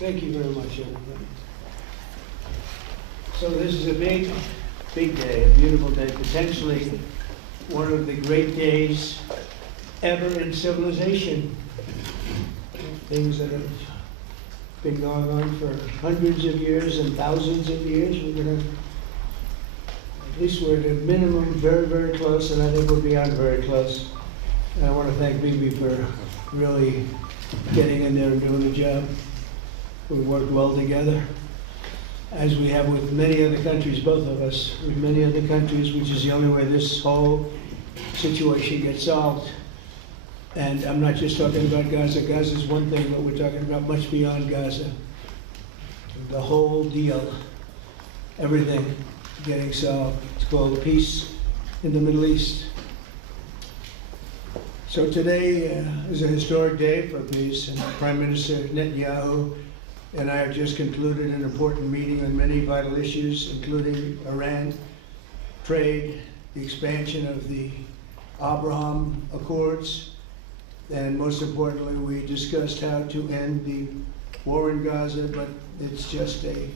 Thank you very much, everybody. So this is a big day, a beautiful day, potentially one of the great days ever in civilization. Things that have been going on for hundreds of years and thousands of years. At least we're at a minimum very, very close, and I think we'll be on very close. And I want to thank Bibi for really getting in there and doing the job. We worked well together, as we have with many other countries, both of us, with many other countries, which is the only way this whole situation gets solved. And I'm not just talking about Gaza. Gaza is one thing, but we're talking about much beyond Gaza. The whole deal, everything getting solved. It's called peace in the Middle East. So today is a historic day for peace, and Prime Minister Netanyahu and I have just concluded an important meeting on many vital issues, including Iran, trade, the expansion of the Abraham Accords, and most importantly, we discussed how to end the war in Gaza, but it's just a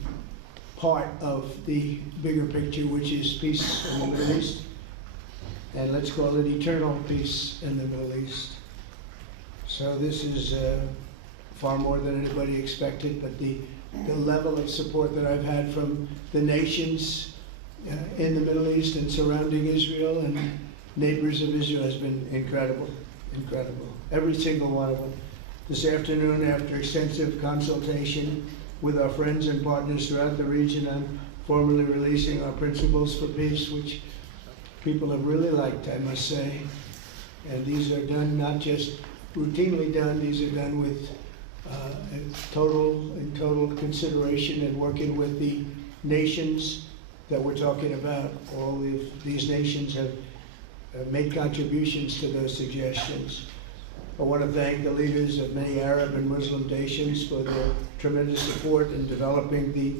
part of the bigger picture, which is peace in the Middle East. And let's call it eternal peace in the Middle East. So this is far more than anybody expected, but the level of support that I've had from the nations in the Middle East and surrounding Israel and neighbors of Israel has been incredible, incredible. Every single one of them. This afternoon, after extensive consultation with our friends and partners throughout the region, I'm formally releasing our principles for peace, which people have really liked, I must say. And these are done, not just routinely done, these are done with in total consideration and working with the nations that we're talking about. All of these nations have made contributions to those suggestions. I want to thank the leaders of many Arab and Muslim nations for their tremendous support in developing the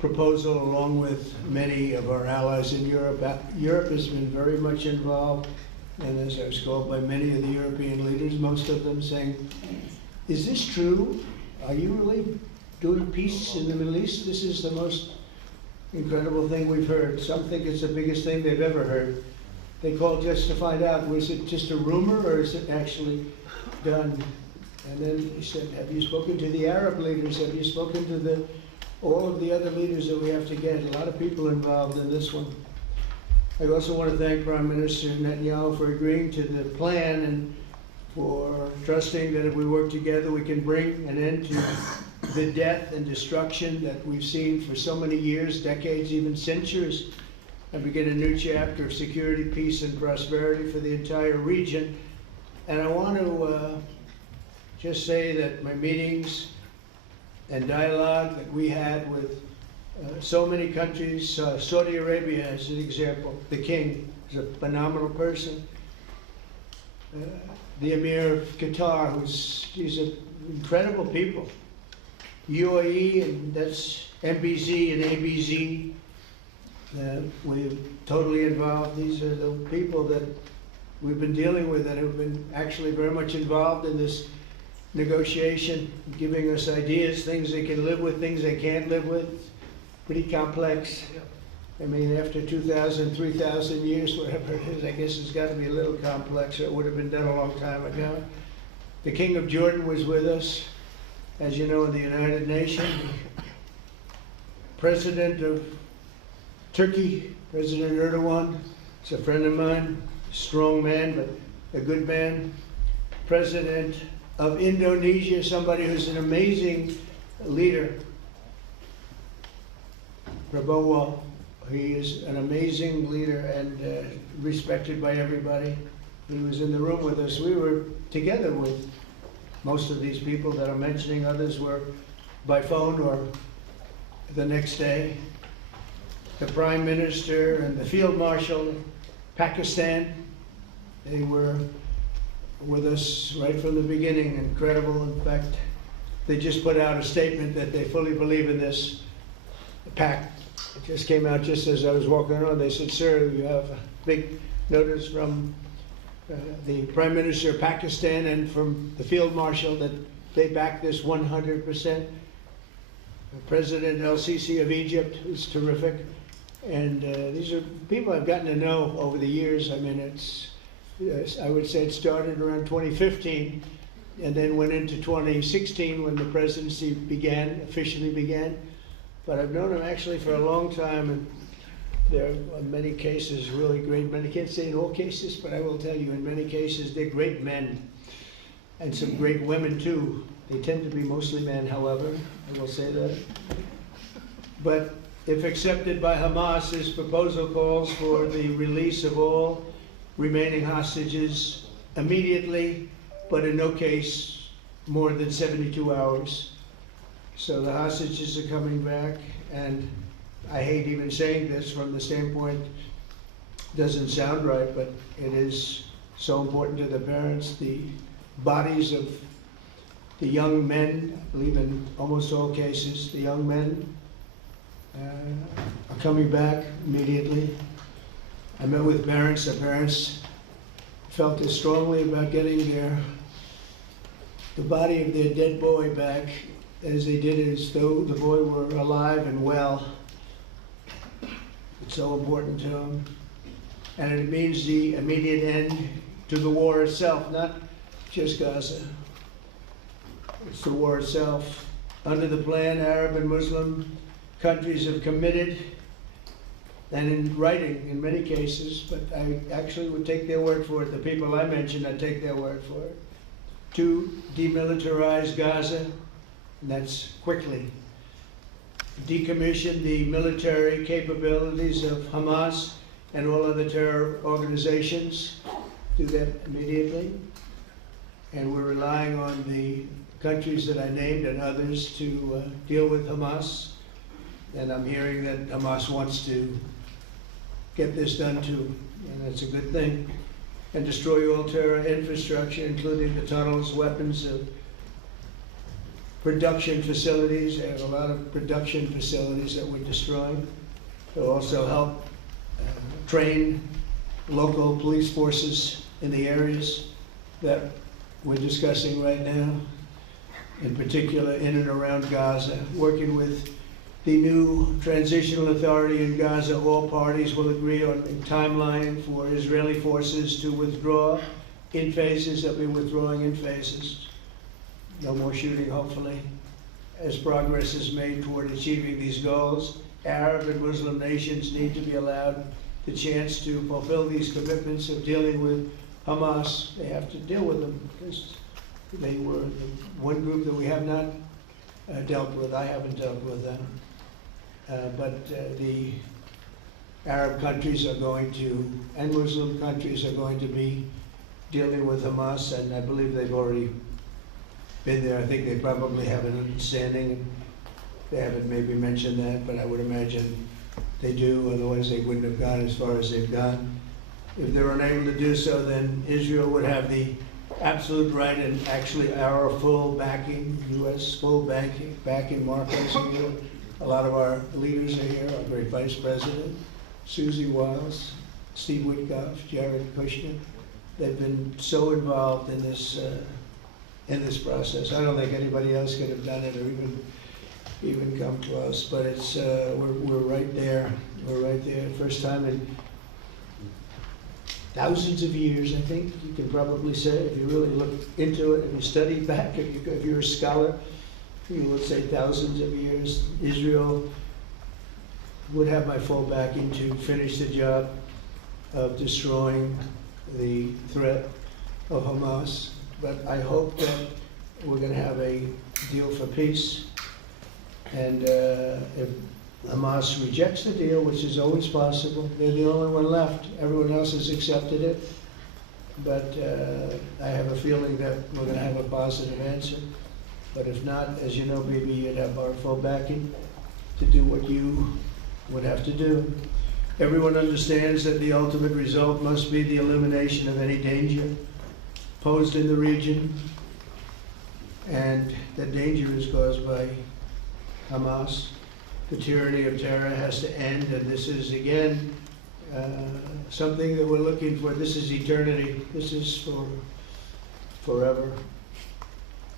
proposal, along with many of our allies in Europe. Europe has been very much involved, and as I was called by many of the European leaders, most of them saying, is this true? Are you really doing peace in the Middle East? This is the most incredible thing we've heard. Some think it's the biggest thing they've ever heard. They called just to find out, was it just a rumor or is it actually done? And then he said, have you spoken to the Arab leaders? Have you spoken to all of the other leaders that we have to get? A lot of people involved in this one. I also want to thank Prime Minister Netanyahu for agreeing to the plan and for trusting that if we work together, we can bring an end to the death and destruction that we've seen for so many years, decades, even centuries, and begin a new chapter of security, peace, and prosperity for the entire region. And I want to just say that my meetings and dialogue that we had with so many countries, Saudi Arabia as an example, the king is a phenomenal person. The Emir of Qatar, he's an incredible people. UAE, and that's MBZ and ABZ. We're totally involved. These are the people that we've been dealing with and have been actually very much involved in this negotiation, giving us ideas, things they can live with, things they can't live with. Pretty complex. I mean, after 2,000, 3,000 years, whatever it is, I guess it's got to be a little complex, or it would have been done a long time ago. The King of Jordan was with us, as you know, in the United Nations. President of Turkey, President Erdogan, is a friend of mine, strong man, but a good man. President of Indonesia, somebody who's an amazing leader, Prabowo. He is an amazing leader and respected by everybody. He was in the room with us. We were together with most of these people that I'm mentioning. Others were by phone or the next day. The Prime Minister and the Field Marshal of Pakistan, they were with us right from the beginning. Incredible. In fact, they just put out a statement that they fully believe in this pact. It just came out just as I was walking around. They said, sir, you have a big notice from the Prime Minister of Pakistan and from the Field Marshal that they back this 100%. President El-Sisi of Egypt is terrific. And these are people I've gotten to know over the years. I mean, I would say it started around 2015 and then went into 2016 when the presidency officially began. But I've known them actually for a long time, and they're in many cases really great men. I can't say in all cases, but I will tell you in many cases they're great men, and some great women too. They tend to be mostly men, however, I will say that. But if accepted by Hamas, this proposal calls for the release of all remaining hostages immediately, but in no case more than 72 hours. So the hostages are coming back, and I hate even saying this from the standpoint, doesn't sound right, but it is so important to the parents. The bodies of the young men, I believe in almost all cases, the young men are coming back immediately. I met with parents. The parents felt as strongly about getting the body of their dead boy back as they did as though the boy were alive and well. It's so important to them. And it means the immediate end to the war itself, not just Gaza. It's the war itself. Under the plan, Arab and Muslim countries have committed, and in writing in many cases, but I actually would take their word for it. The people I mentioned, I'd take their word for it. To demilitarize Gaza, and that's quickly. Decommission the military capabilities of Hamas and all other terror organizations. Do that immediately. And we're relying on the countries that I named and others to deal with Hamas. And I'm hearing that Hamas wants to get this done too, and that's a good thing. And destroy all terror infrastructure, including the tunnels, weapons, production facilities. They have a lot of production facilities that we're destroying. They'll also help train local police forces in the areas that we're discussing right now, in particular in and around Gaza, working with the new transitional authority in Gaza. All parties will agree on a timeline for Israeli forces to withdraw in phases. They'll be withdrawing in phases. No more shooting, hopefully. As progress is made toward achieving these goals, Arab and Muslim nations need to be allowed the chance to fulfill these commitments of dealing with Hamas. They have to deal with them because they were the one group that we have not dealt with. I haven't dealt with them. But the Arab countries are going to, and Muslim countries are going to be dealing with Hamas, and I believe they've already been there. I think they probably have an understanding. They haven't maybe mentioned that, but I would imagine they do, otherwise they wouldn't have gone as far as they've gone. If they're unable to do so, then Israel would have the absolute right and actually our full backing, U.S. full backing. Marcos here. A lot of our leaders are here, our great Vice President, Susie Wiles, Steve Witkoff, Jared Kushner. They've been so involved in this process. I don't think anybody else could have done it or even come to us, but it's we're right there. We're right there. First time in thousands of years, I think you can probably say, if you really look into it, if you study back, if you're a scholar, you would say thousands of years. Israel would have my full backing to finish the job of destroying the threat of Hamas. But I hope that we're going to have a deal for peace. And if Hamas rejects the deal, which is always possible, they're the only one left. Everyone else has accepted it. But I have a feeling that we're going to have a positive answer. But if not, as you know, Bibi, you'd have our full backing to do what you would have to do. Everyone understands that the ultimate result must be the elimination of any danger posed in the region, and that danger is caused by Hamas. The tyranny of terror has to end, and this is, again, something that we're looking for. This is eternity. This is for forever.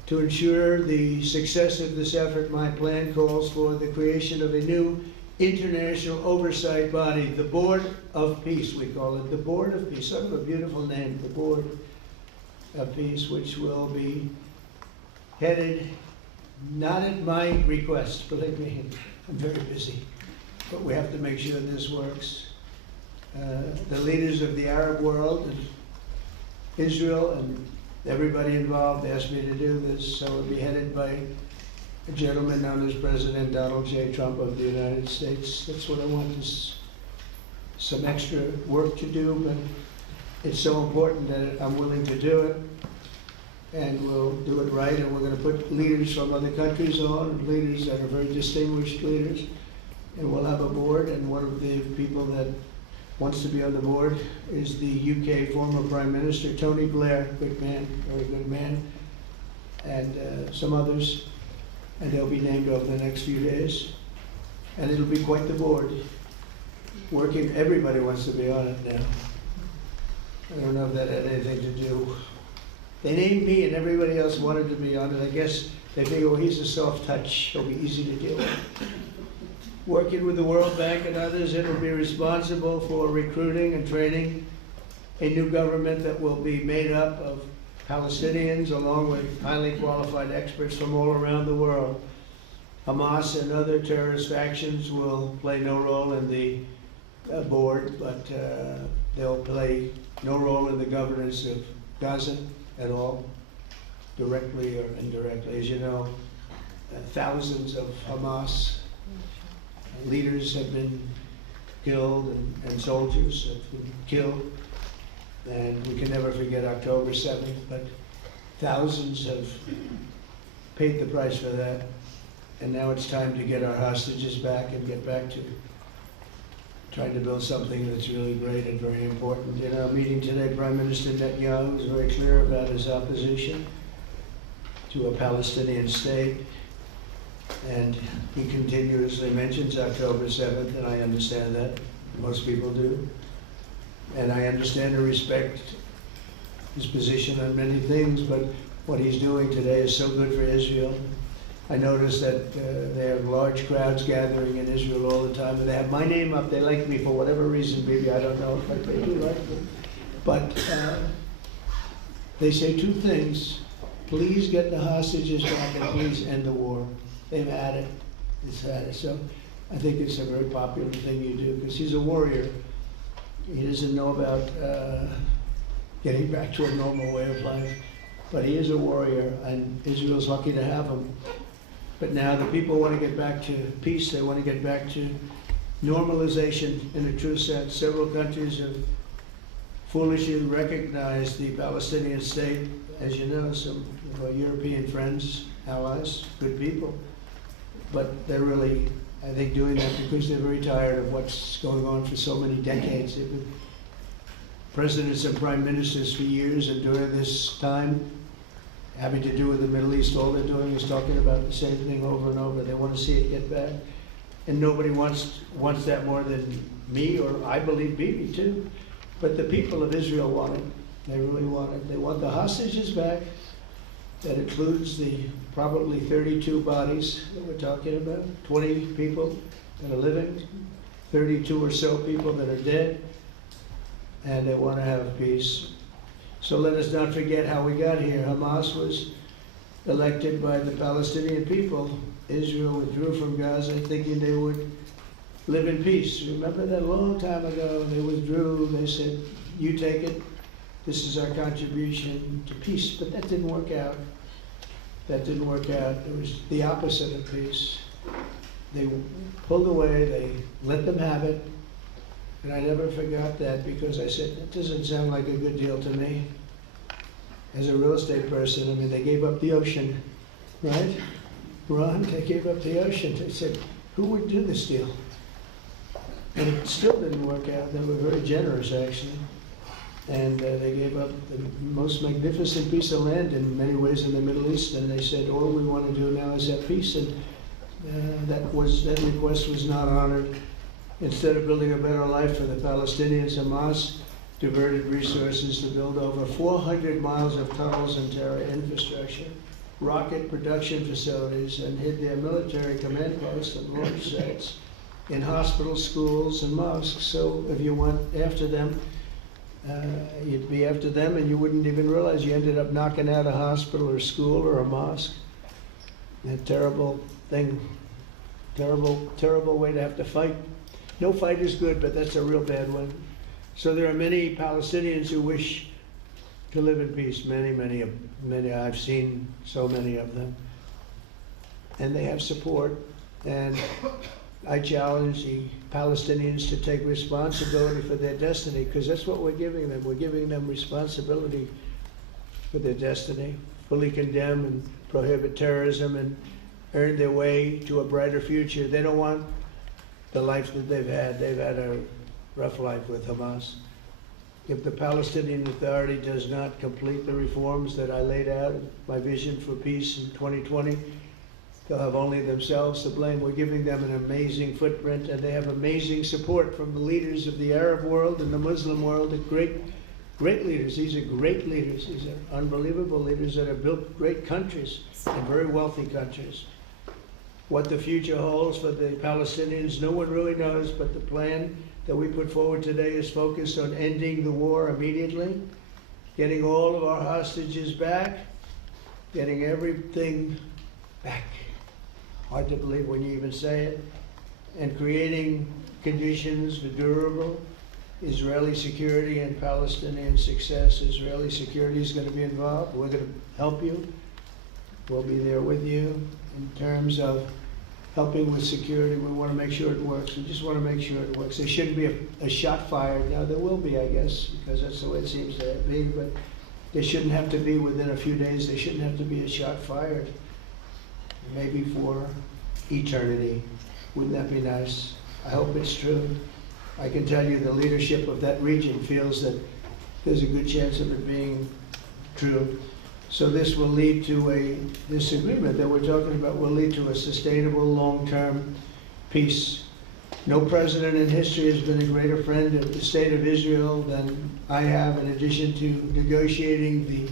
To ensure the success of this effort, my plan calls for the creation of a new international oversight body, the Board of Peace, we call it, the Board of Peace. Sort of a beautiful name, the Board of Peace, which will be headed, not at my request, believe me, I'm very busy, but we have to make sure this works. The leaders of the Arab world, and Israel, and everybody involved asked me to do this, so it will be headed by a gentleman known as President Donald J. Trump of the United States. That's what I want, is some extra work to do, but it's so important that I'm willing to do it, and we'll do it right, and we're going to put leaders from other countries on, leaders that are very distinguished leaders, and we'll have a board, and one of the people that wants to be on the board is the UK former Prime Minister, Tony Blair, good man, very good man, and some others, and they'll be named over the next few days. And it'll be quite the board. Working, everybody wants to be on it now. I don't know if that had anything to do. They named me and everybody else wanted to be on it. I guess they figure, well, he's a soft touch, he'll be easy to deal with. Working with the World Bank and others, it will be responsible for recruiting and training a new government that will be made up of Palestinians along with highly qualified experts from all around the world. Hamas and other terrorist factions will play no role in the board, but they'll play no role in the governance of Gaza at all, directly or indirectly. As you know, thousands of Hamas leaders have been killed, and soldiers have been killed, and we can never forget October 7th, but thousands have paid the price for that, and now it's time to get our hostages back and get back to trying to build something that's really great and very important. In our meeting today, Prime Minister Netanyahu was very clear about his opposition to a Palestinian state. And he continuously mentions October 7th, and I understand that. Most people do. And I understand and respect his position on many things, but what he's doing today is so good for Israel. I noticed that they have large crowds gathering in Israel all the time, and they have my name up. They like me for whatever reason, maybe, I don't know, but they do like me. But they say two things: please get the hostages back, and please end the war. They've had it. It's had it. So I think it's a very popular thing you do, because he's a warrior. He doesn't know about getting back to a normal way of life, but he is a warrior, and Israel's lucky to have him. But now the people want to get back to peace. They want to get back to normalization in a true sense. Several countries have foolishly recognized the Palestinian state. As you know, some of our European friends, allies, good people. But they're really, I think, doing that because they're very tired of what's going on for so many decades. They've been presidents and prime ministers for years, and during this time, having to do with the Middle East, all they're doing is talking about the same thing over and over. They want to see it get back. And nobody wants that more than me, or I believe Bibi too. But the people of Israel want it. They really want it. They want the hostages back. That includes the probably 32 bodies that we're talking about, 20 people that are living, 32 or so people that are dead, and they want to have peace. So let us not forget how we got here. Hamas was elected by the Palestinian people. Israel withdrew from Gaza thinking they would live in peace. Remember that a long time ago? They withdrew. They said, you take it. This is our contribution to peace. But that didn't work out. That didn't work out. It was the opposite of peace. They pulled away. They let them have it. And I never forgot that, because I said, that doesn't sound like a good deal to me. As a real estate person, I mean, they gave up the ocean, right? Ron, they gave up the ocean. They said, who would do this deal? And it still didn't work out. They were very generous, actually. And they gave up the most magnificent piece of land in many ways in the Middle East. And they said, all we want to do now is have peace. And that request was not honored. Instead of building a better life for the Palestinians, Hamas diverted resources to build over 400 miles of tunnels and terror infrastructure. rocket production facilities and hid their military command posts and launch sites in hospitals, schools, and mosques. So if you went after them, you'd be after them and you wouldn't even realize you ended up knocking out a hospital or school or a mosque. A terrible thing, terrible, terrible way to have to fight. No fight is good, but that's a real bad one. So there are many Palestinians who wish to live in peace. Many. I've seen so many of them. And they have support. And I challenge the Palestinians to take responsibility for their destiny, because that's what we're giving them. We're giving them responsibility for their destiny. Fully condemn and prohibit terrorism and earn their way to a brighter future. They don't want the life that they've had. They've had a rough life with Hamas. If the Palestinian Authority does not complete the reforms that I laid out, my vision for peace in 2020, they'll have only themselves to blame. We're giving them an amazing footprint, and they have amazing support from the leaders of the Arab world and the Muslim world. Great leaders. These are great leaders. These are unbelievable leaders that have built great countries and very wealthy countries. What the future holds for the Palestinians, no one really knows, but the plan that we put forward today is focused on ending the war immediately, getting all of our hostages back, getting everything back. Hard to believe when you even say it. And creating conditions for durable Israeli security and Palestinian success. Israeli security is going to be involved. We're going to help you. We'll be there with you in terms of helping with security. We want to make sure it works. We just want to make sure it works. There shouldn't be a shot fired. Now, there will be, I guess, because that's the way it seems to be, but there shouldn't have to be within a few days. There shouldn't have to be a shot fired. Maybe for eternity. Wouldn't that be nice? I hope it's true. I can tell you the leadership of that region feels that there's a good chance of it being true. So this will lead to this agreement that we're talking about will lead to a sustainable long-term peace. No president in history has been a greater friend of the state of Israel than I have, in addition to negotiating the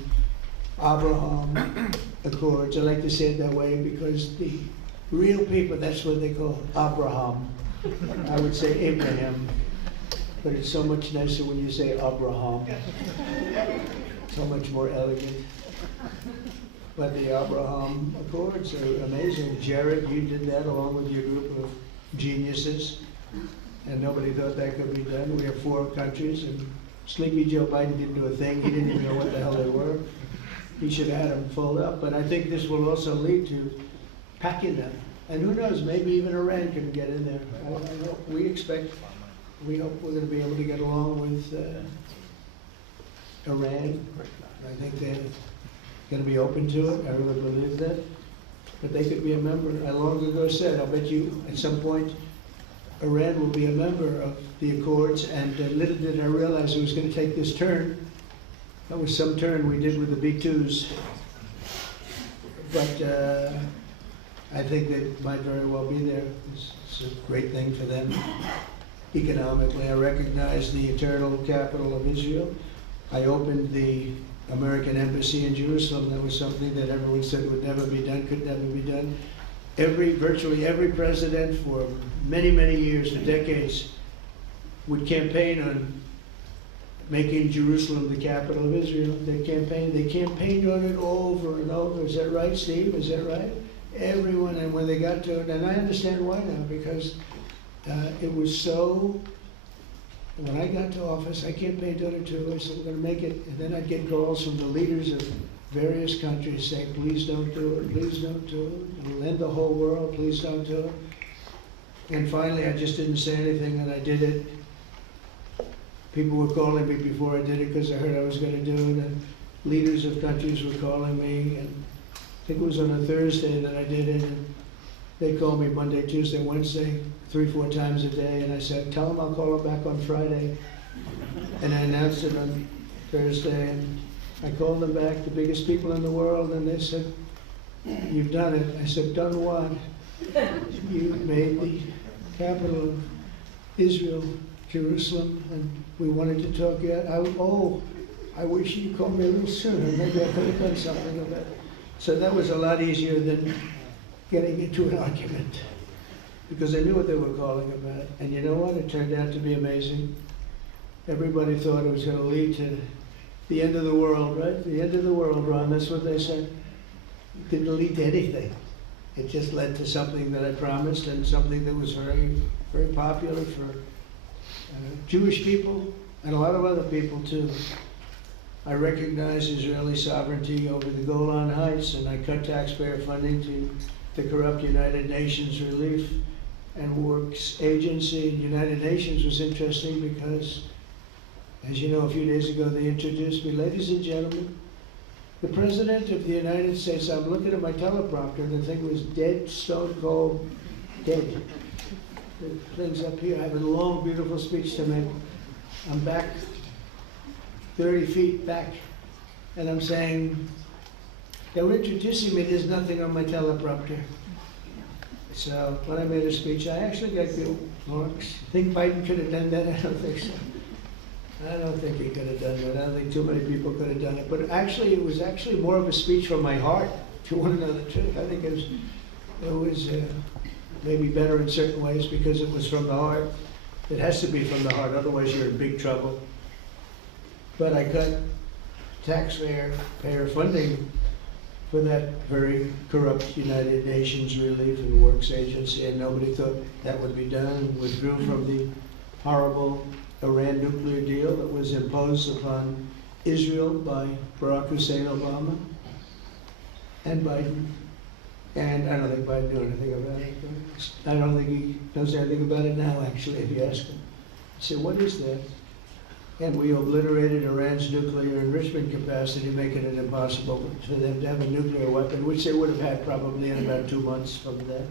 Abraham Accords. I like to say it that way because the real people, that's what they call Abraham. I would say Abraham, but it's so much nicer when you say Abraham. So much more elegant. But the Abraham Accords are amazing. Jared, you did that along with your group of geniuses, and nobody thought that could be done. We have 4 countries, and Sleepy Joe Biden didn't do a thing. He didn't even know what the hell they were. He should have had them fold up. But I think this will also lead to packing them. And who knows, maybe even Iran can get in there. We hope we're going to be able to get along with Iran. I think they're going to be open to it. I really believe that. But they could be a member. I long ago said, I'll bet you at some point Iran will be a member of the Accords. And little did I realize it was going to take this turn. That was some turn we did with the B-2s. But I think they might very well be there. It's a great thing for them economically. I recognize the eternal capital of Israel. I opened the American embassy in Jerusalem. That was something that everyone said would never be done, could never be done. Virtually every president for many, many years, for decades, would campaign on making Jerusalem the capital of Israel. They campaigned on it over and over. Is that right, Steve? Is that right? Everyone, and when they got to it, and I understand why now, because it was so, when I got to office, I campaigned on it too. I said, we're going to make it, and then I'd get calls from the leaders of various countries saying, please don't do it, please don't do it. It'll end the whole world, please don't do it. And finally, I just didn't say anything, and I did it. People were calling me before I did it because I heard I was going to do it, and leaders of countries were calling me, and I think it was on a Thursday that I did it, and they called me Monday, Tuesday, Wednesday, 3-4 times a day, and I said, tell them I'll call them back on Friday. And I announced it on Thursday, and I called them back, the biggest people in the world, and they said, you've done it. I said, done what? You made the capital of Israel, Jerusalem, and we wanted to talk yet. I wish you called me a little sooner. Maybe I could have done something about it. So that was a lot easier than getting into an argument, because I knew what they were calling about. And you know what? It turned out to be amazing. Everybody thought it was going to lead to the end of the world, right? The end of the world, Ron, that's what they said. It didn't lead to anything. It just led to something that I promised, and something that was very, very popular for Jewish people and a lot of other people too. I recognize Israeli sovereignty over the Golan Heights, and I cut taxpayer funding to the corrupt United Nations Relief and Works Agency. United Nations was interesting because, as you know, a few days ago they introduced me. Ladies and gentlemen, the President of the United States, I'm looking at my teleprompter, the thing was dead, stone cold, dead. The thing's up here. I have a long, beautiful speech to make. I'm back 30 feet back, and I'm saying, they were introducing me, there's nothing on my teleprompter. So when I made a speech, I actually got good marks. Think Biden could have done that? I don't think so. I don't think he could have done that. I don't think too many people could have done it. But actually, it was actually more of a speech from my heart, if you want to know the truth. I think it was maybe better in certain ways because it was from the heart. It has to be from the heart, otherwise you're in big trouble. But I cut taxpayer funding for that very corrupt United Nations Relief and Works Agency, and nobody thought that would be done. Withdrew from the horrible Iran nuclear deal that was imposed upon Israel by Barack Hussein Obama and Biden. And I don't think Biden knew anything about it. I don't think he knows anything about it now, actually, if you ask him. I said, what is that? And we obliterated Iran's nuclear enrichment capacity, making it impossible for them to have a nuclear weapon, which they would have had probably in about 2 months from that.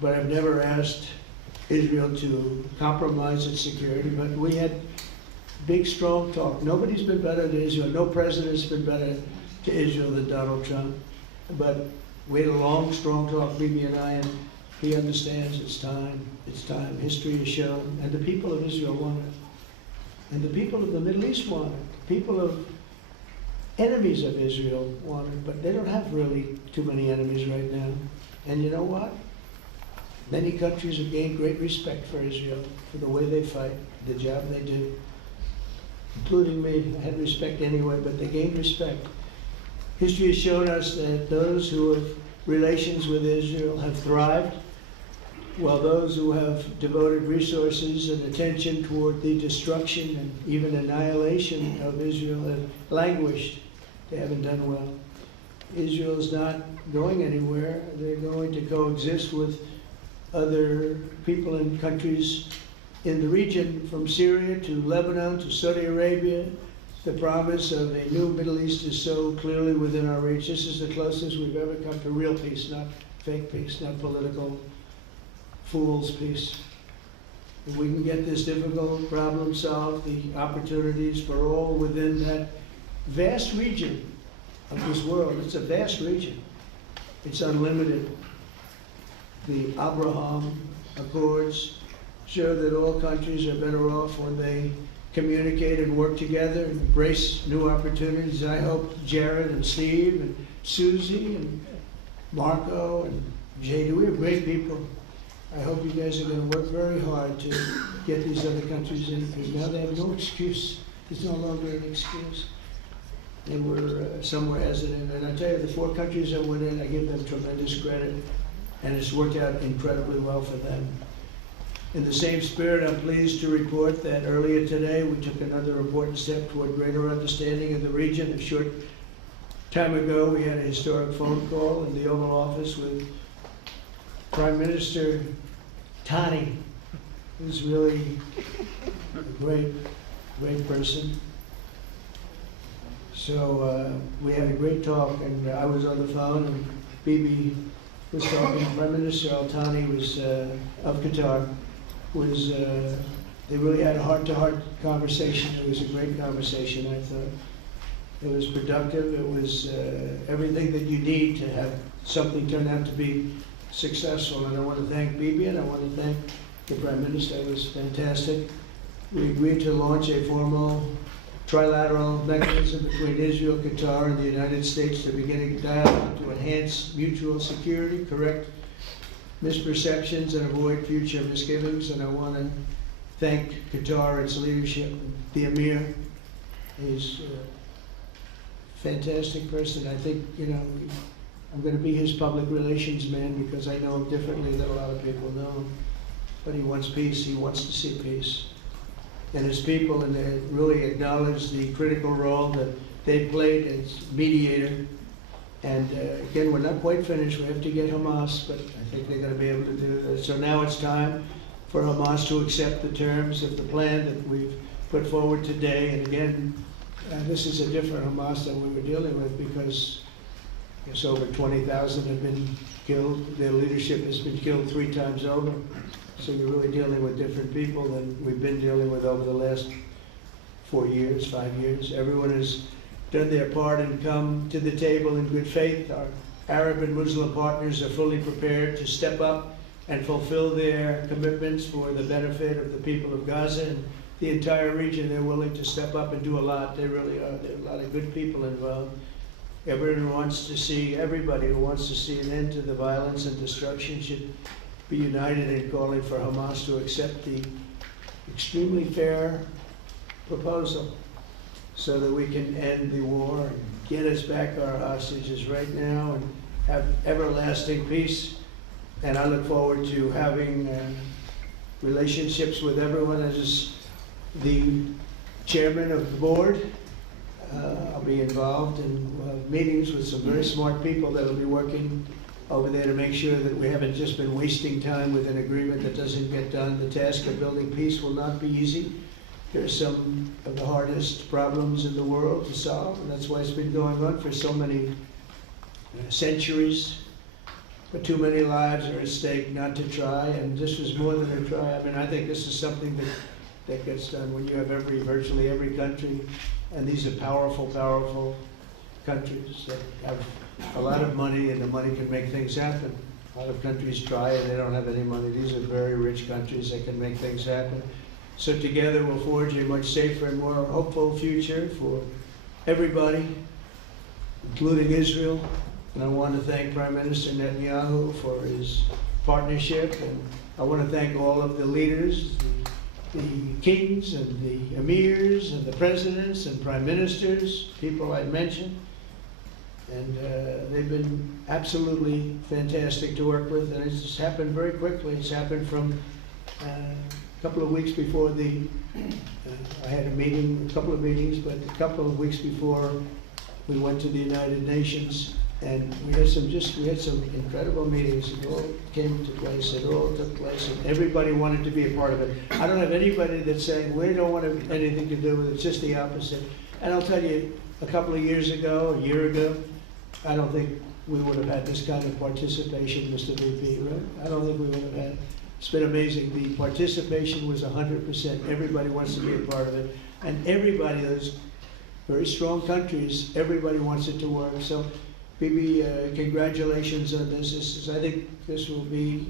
But I've never asked Israel to compromise its security, but we had big, strong talk. Nobody's been better to Israel. No president's been better to Israel than Donald Trump. But we had a long, strong talk, Bibi and I, and he understands it's time. It's time. History has shown, and the people of Israel want it. And the people of the Middle East want it. People of enemies of Israel want it, but they don't have really too many enemies right now. And you know what? Many countries have gained great respect for Israel, for the way they fight, the job they do, including me. I had respect anyway, but they gained respect. History has shown us that those who have relations with Israel have thrived, while those who have devoted resources and attention toward the destruction and even annihilation of Israel have languished. They haven't done well. Israel is not going anywhere. They're going to coexist with other people and countries in the region, from Syria to Lebanon to Saudi Arabia. The promise of a new Middle East is so clearly within our reach. This is the closest we've ever come to real peace, not fake peace, not political fool's peace. If we can get this difficult problem solved, the opportunities for all within that vast region of this world, it's a vast region. It's unlimited. The Abraham Accords show that all countries are better off when they communicate and work together and embrace new opportunities. I hope Jared and Steve and Susie and Marco and Jay, we have great people. I hope you guys are going to work very hard to get these other countries in, because now they have no excuse. There's no longer an excuse. They were somewhere hesitant. And I tell you, the 4 countries that went in, I give them tremendous credit. And it's worked out incredibly well for them. In the same spirit, I'm pleased to report that earlier today, we took another important step toward greater understanding in the region. A short time ago, we had a historic phone call in the Oval Office with Prime Minister Tani, who's really a great person. So we had a great talk, and I was on the phone, and Bibi was talking. Prime Minister Al-Thani was of Qatar. They really had a heart-to-heart conversation. It was a great conversation, I thought. It was productive. It was everything that you need to have something turn out to be successful. And I want to thank Bibi, and I want to thank the Prime Minister. It was fantastic. We agreed to launch a formal trilateral mechanism between Israel, Qatar, and the United States to begin a dialogue to enhance mutual security, correct misperceptions, and avoid future misgivings. And I want to thank Qatar, its leadership, the Emir. He's a fantastic person. I think, you know, I'm going to be his public relations man because I know him differently than a lot of people know him. But he wants peace. He wants to see peace. And his people, and they really acknowledge the critical role that they played as mediator. And again, we're not quite finished. We have to get Hamas, but I think they're going to be able to do that. So now it's time for Hamas to accept the terms of the plan that we've put forward today. And again, this is a different Hamas than we were dealing with because it's over 20,000 have been killed. Their leadership has been killed 3 times over. So you're really dealing with different people than we've been dealing with over the last 4 years, 5 years. Everyone has done their part and come to the table in good faith. Our Arab and Muslim partners are fully prepared to step up and fulfill their commitments for the benefit of the people of Gaza and the entire region. They're willing to step up and do a lot. They really are. There are a lot of good people involved. Everyone wants to see, everybody who wants to see an end to the violence and destruction should be united in calling for Hamas to accept the extremely fair proposal so that we can end the war and get us back our hostages right now and have everlasting peace. And I look forward to having relationships with everyone. As the chairman of the board, I'll be involved in meetings with some very smart people that will be working over there to make sure that we haven't just been wasting time with an agreement that doesn't get done. The task of building peace will not be easy. There's some of the hardest problems in the world to solve, and that's why it's been going on for so many centuries. But too many lives are at stake not to try, and this was more than a try. I mean, I think this is something that gets done when you have virtually every country, and these are powerful, powerful countries that have a lot of money, and the money can make things happen. A lot of countries try and they don't have any money. These are very rich countries that can make things happen. So together we'll forge a much safer and more hopeful future for everybody, including Israel. And I want to thank Prime Minister Netanyahu for his partnership. And I want to thank all of the leaders, the kings and the emirs and the presidents and prime ministers, people I mentioned. And they've been absolutely fantastic to work with, and it's just happened very quickly. It's happened from a couple of weeks before I had a couple of meetings, but a couple of weeks before we went to the United Nations, and we had some incredible meetings. It all came to place. It all took place, and everybody wanted to be a part of it. I don't have anybody that's saying we don't want anything to do with it. It's just the opposite. And I'll tell you, a couple of years ago, a year ago, I don't think we would have had this kind of participation, Mr. VP, right? I don't think we would have had. It's been amazing. The participation was 100%. Everybody wants to be a part of it. And everybody, those very strong countries, everybody wants it to work. So, Bibi, congratulations on this. I think this will be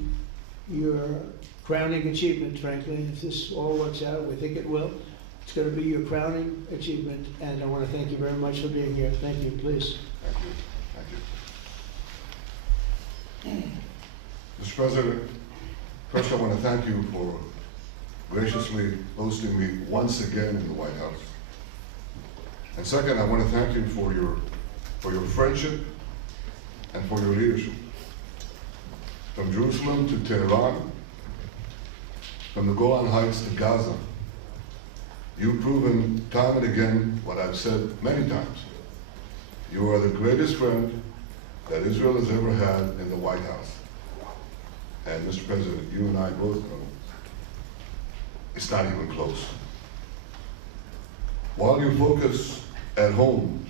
your crowning achievement, frankly. If this all works out, we think it will. It's going to be your crowning achievement. And I want to thank you very much for being here. Thank you, please. Thank you. Mr. President, first I want to thank you for graciously hosting me once again in the White House. And second, I want to thank you for your friendship and for your leadership. From Jerusalem to Tehran, from the Golan Heights to Gaza, you've proven time and again what I've said many times. You are the greatest friend that Israel has ever had in the White House. And Mr. President, you and I both know it's not even close. While you focus at home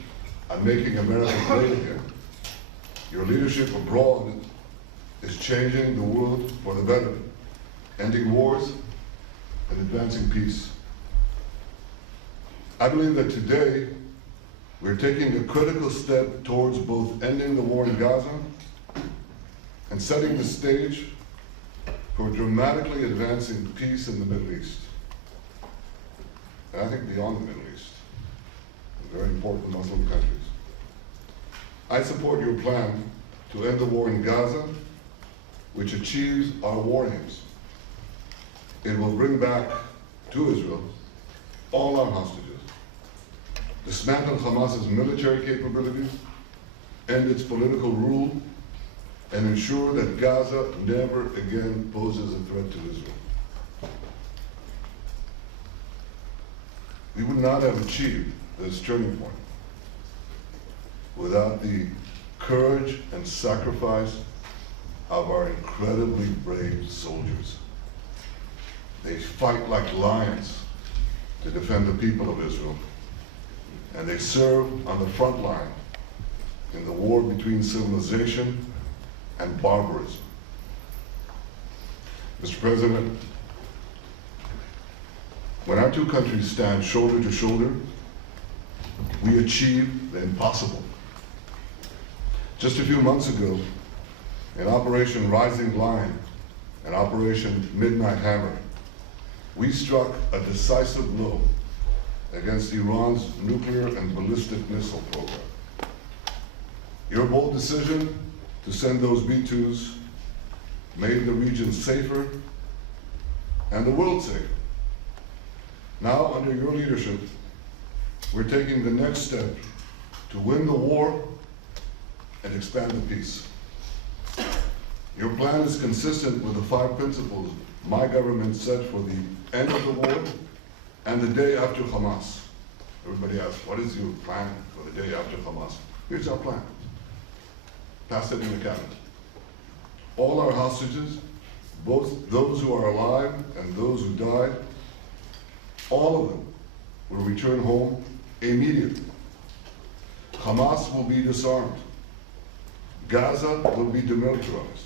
on making America great again, your leadership abroad is changing the world for the better, ending wars and advancing peace. I believe that today we're taking a critical step towards both ending the war in Gaza and setting the stage for dramatically advancing peace in the Middle East, and I think beyond the Middle East. very important Muslim countries. I support your plan to end the war in Gaza, which achieves our war aims. It will bring back to Israel all our hostages, dismantle Hamas's military capabilities, end its political rule, and ensure that Gaza never again poses a threat to Israel. We would not have achieved this turning point without the courage and sacrifice of our incredibly brave soldiers. They fight like lions to defend the people of Israel, and they serve on the front line in the war between civilization and barbarism. Mr. President, when our two countries stand shoulder to shoulder, we achieve the impossible. Just a few months ago, in Operation Rising Lion and Operation Midnight Hammer, we struck a decisive blow against Iran's nuclear and ballistic missile program. Your bold decision to send those B-2s made the region safer and the world safer. Now, under your leadership, we're taking the next step to win the war and expand the peace. Your plan is consistent with the 5 principles my government set for the end of the war and the day after Hamas. Everybody asks, what is your plan for the day after Hamas? Here's our plan. Pass it in the cabinet. All our hostages, both those who are alive and those who died, all of them will return home immediately. Hamas will be disarmed. Gaza will be demilitarized.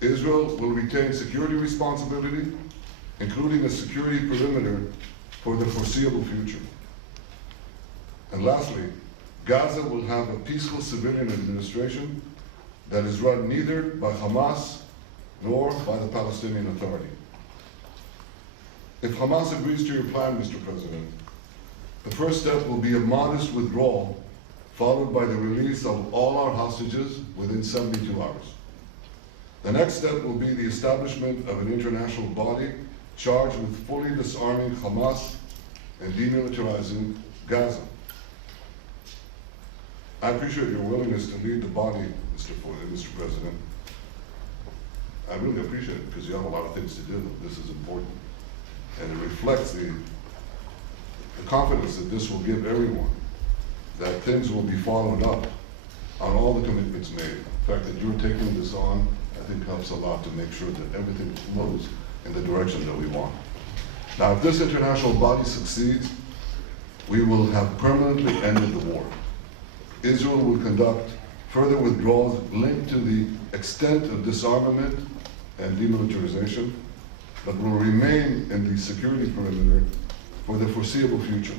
Israel will retain security responsibility, including a security perimeter for the foreseeable future. And lastly, Gaza will have a peaceful civilian administration that is run neither by Hamas nor by the Palestinian Authority. If Hamas agrees to your plan, Mr. President, the first step will be a modest withdrawal, followed by the release of all our hostages within 72 hours. The next step will be the establishment of an international body charged with fully disarming Hamas and demilitarizing Gaza. I appreciate your willingness to lead the body, Mr. President. I really appreciate it because you have a lot of things to do. This is important. And it reflects the confidence that this will give everyone, that things will be followed up on all the commitments made. The fact that you're taking this on, I think helps a lot to make sure that everything flows in the direction that we want. Now, if this international body succeeds, we will have permanently ended the war. Israel will conduct further withdrawals linked to the extent of disarmament and demilitarization, but will remain in the security perimeter for the foreseeable future.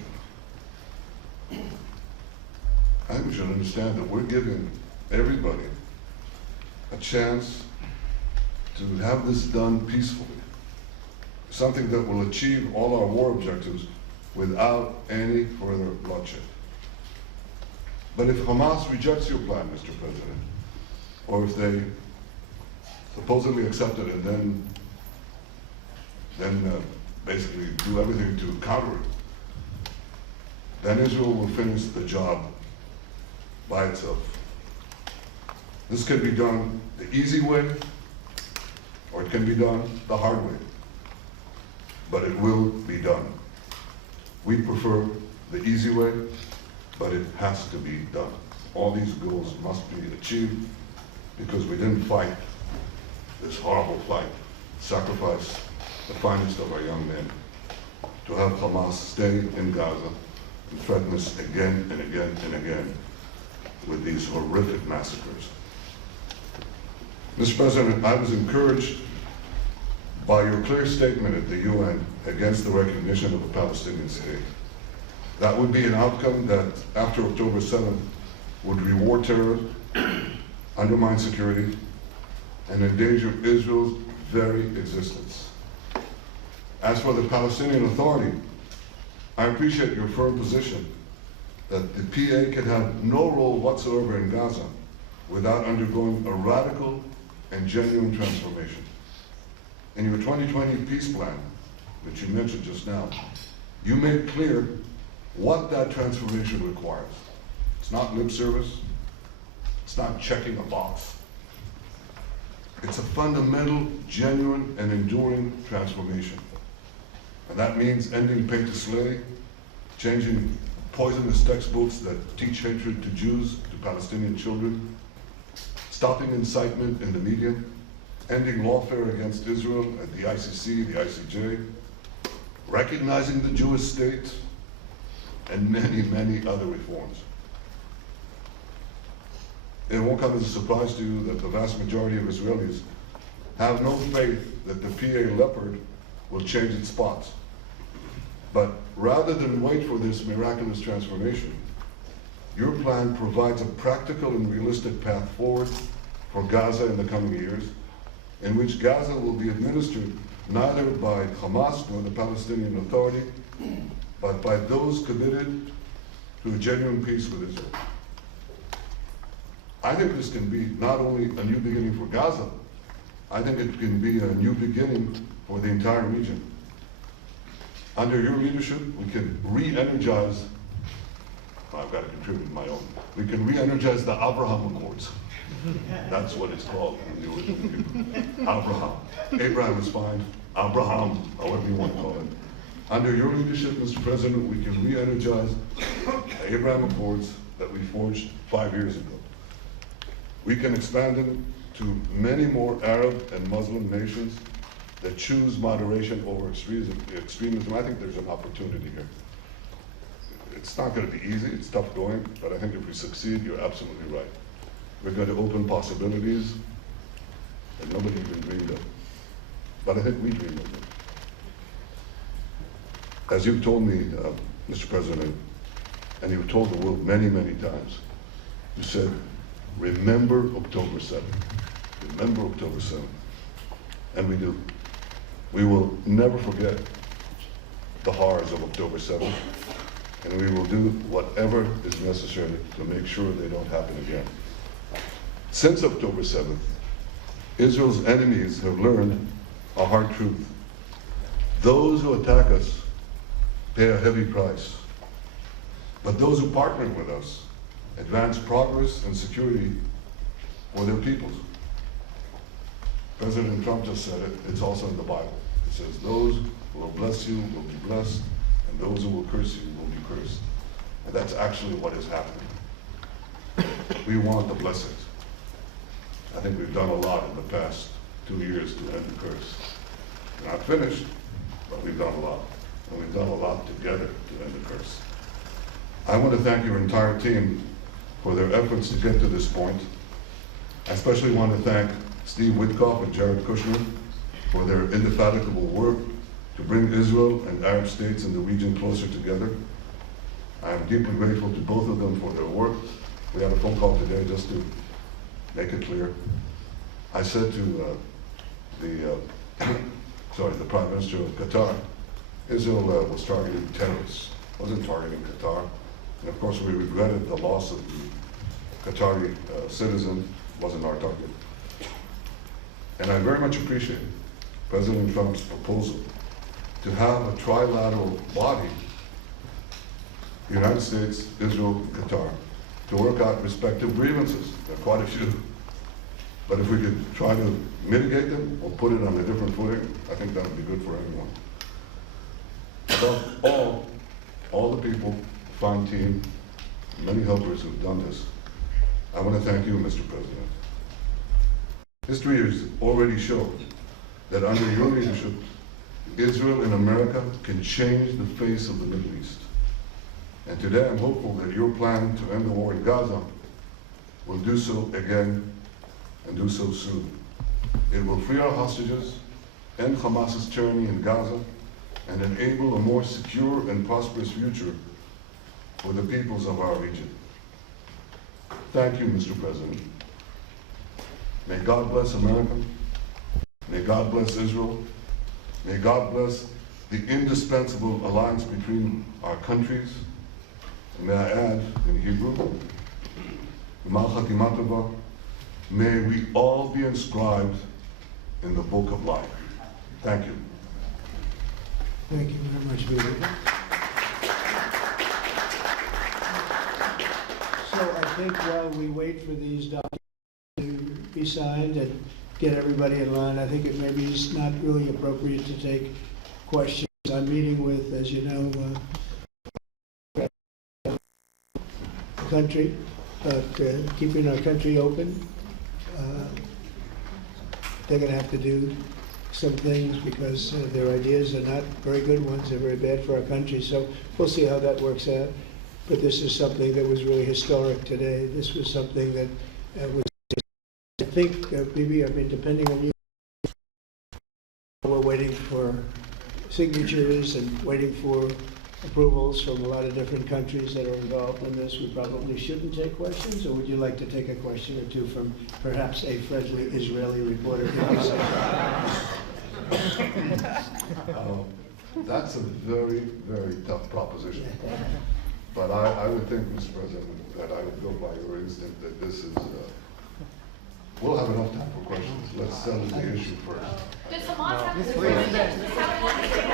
I think we should understand that we're giving everybody a chance to have this done peacefully, something that will achieve all our war objectives without any further bloodshed. But if Hamas rejects your plan, Mr. President, or if they supposedly accept it and then basically do everything to counter it, then Israel will finish the job by itself. This can be done the easy way, or it can be done the hard way. But it will be done. We prefer the easy way, but it has to be done. All these goals must be achieved because we didn't fight this horrible fight, sacrifice the finest of our young men to have Hamas stay in Gaza and threaten us again and again and again with these horrific massacres. Mr. President, I was encouraged by your clear statement at the UN against the recognition of a Palestinian state. That would be an outcome that, after October 7th, would reward terror, undermine security, and endanger Israel's very existence. As for the Palestinian Authority, I appreciate your firm position that the PA can have no role whatsoever in Gaza without undergoing a radical and genuine transformation. In your 2020 peace plan, which you mentioned just now, you made clear what that transformation requires. It's not lip service. It's not checking a box. It's a fundamental, genuine, and enduring transformation. And that means ending pay to slay, changing poisonous textbooks that teach hatred to Jews, to Palestinian children, stopping incitement in the media, ending lawfare against Israel at the ICC, the ICJ, recognizing the Jewish state, and many, many other reforms. It won't come as a surprise to you that the vast majority of Israelis have no faith that the PA Leopard will change its spots. But rather than wait for this miraculous transformation, your plan provides a practical and realistic path forward for Gaza in the coming years, in which Gaza will be administered neither by Hamas nor the Palestinian Authority, but by those committed to a genuine peace with Israel. I think this can be not only a new beginning for Gaza, I think it can be a new beginning for the entire region. Under your leadership, we can re-energize, I've got to contribute my own, we can re-energize the Abraham Accords. That's what it's called in the original Hebrew. Abraham. Abraham is fine. Abraham, however you want to call it. Under your leadership, Mr. President, we can re-energize the Abraham Accords that we forged 5 years ago. We can expand them to many more Arab and Muslim nations that choose moderation over extremism. I think there's an opportunity here. It's not going to be easy, it's tough going, but I think if we succeed, you're absolutely right. We're going to open possibilities that nobody even dreamed of. But I think we dreamed of them. As you've told me, Mr. President, and you've told the world many, many times, you said, remember October 7th. Remember October 7th. And we do. We will never forget the horrors of October 7th, and we will do whatever is necessary to make sure they don't happen again. Since October 7th, Israel's enemies have learned a hard truth. Those who attack us pay a heavy price, but those who partner with us advance progress and security for their peoples. President Trump just said it, it's also in the Bible. It says, those who will bless you will be blessed, and those who will curse you will be cursed. And that's actually what is happening. We want the blessings. I think we've done a lot in the past 2 years to end the curse. We're not finished, but we've done a lot. And we've done a lot together to end the curse. I want to thank your entire team for their efforts to get to this point. I especially want to thank Steve Witkoff and Jared Kushner for their indefatigable work to bring Israel and Arab states in the region closer together. I am deeply grateful to both of them for their work. We had a phone call today just to make it clear. I said to the Prime Minister of Qatar, Israel was targeting terrorists, wasn't targeting Qatar. And of course we regretted the loss of the Qatari citizen, wasn't our target. And I very much appreciate President Trump's proposal to have a trilateral body, the United States, Israel, and Qatar, to work out respective grievances. There are quite a few. But if we could try to mitigate them or put it on a different footing, I think that would be good for everyone. Above all the people, fine team, many helpers who've done this, I want to thank you, Mr. President. History has already shown that under your leadership, Israel and America can change the face of the Middle East. And today I'm hopeful that your plan to end the war in Gaza will do so again and do so soon. It will free our hostages, end Hamas's tyranny in Gaza, and enable a more secure and prosperous future for the peoples of our region. Thank you, Mr. President. May God bless America. May God bless Israel. May God bless the indispensable alliance between our countries. May I add in Hebrew, Mal Chatima Tova, may we all be inscribed in the book of life. Thank you. Thank you very much, Peter. So I think while we wait for these documents to be signed and get everybody in line, I think it maybe is not really appropriate to take questions. I'm meeting with, as you know, country, but keeping our country open. They're going to have to do some things because their ideas are not very good ones. They're very bad for our country. So we'll see how that works out. But this is something that was really historic today. This was something that was, I think, maybe, I mean, depending on you, we're waiting for signatures and waiting for approvals from a lot of different countries that are involved in this. We probably shouldn't take questions, or would you like to take a question or two from perhaps a friendly Israeli reporter? That's a very, very tough proposition. But I would think, Mr. President, that I would go by your instinct that this is, we'll have enough time for questions. Let's settle the issue first. Did Hamas have to